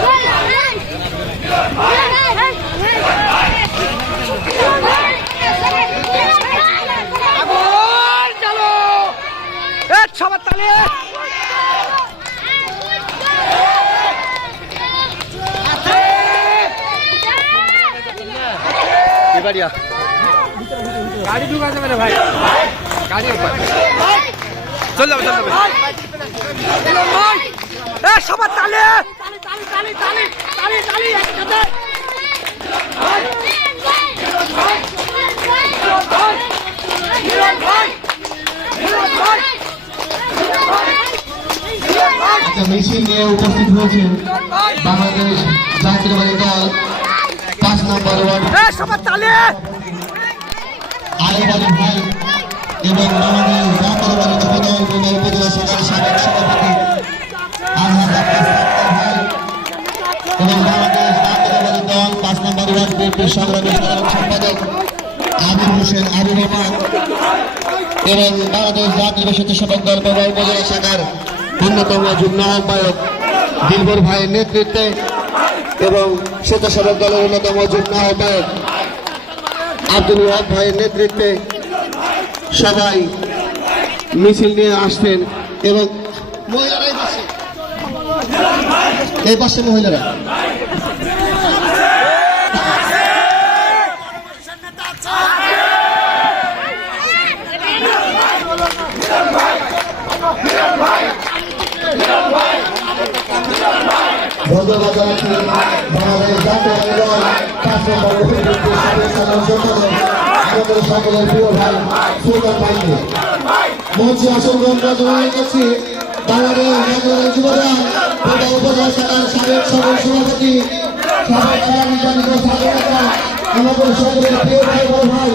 Hey! সবার তালে। গাড়ি ঢুকা যাবে না ভাই। গাড়ি উপর চল যাবে চল যাবে। সবার তালে! মিছিল নিয়ে উপস্থিত হয়েছে বাংলাদেশ জাতীয়বাদী দল পাঁচ নম্বর ওয়ার্ড। সবার তালে! আলিম আলী ভাই এবং বাংলাদেশ জাতীয়বাদী যুব দল উপজেলা শাখার সাবেক সভাপতি বিএনপির হোসেন আবু রহমান এবং বাংলাদেশ জাতীয় স্বেচ্ছাসেবক দল বাবা উপজেলা অন্যতম যুগ্ম আহ্বায়ক দিলবর ভাইয়ের নেতৃত্বে এবং স্বেচ্ছাসেবক দলের অন্যতম যুগ্ম আহ্বায়ক আব্দুল ওয়াহাব ভাইয়ের নেতৃত্বে সবাই মিছিল নিয়ে আসছেন এবং মহিলারা এই পাশে। এই পাশে মহিলারা। ধন্যবাদ জানাচ্ছি বাংলাদেশ জাতীয় দল পাঁচ নম্বর আমাদের সকলের প্রিয় ভাই সুলতান ভাইকে মঞ্চে আসন গ্রহণ করার করছি বাংলাদেশ জাতীয় যুবদল গোটা উপজেলা শাখার সাবেক সকল সভাপতি সাবেক আমাদের সকলের প্রিয় ভাই বড় ভাই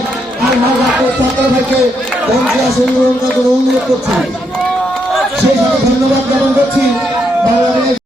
আর ধন্যবাদ জ্ঞাপন করছি।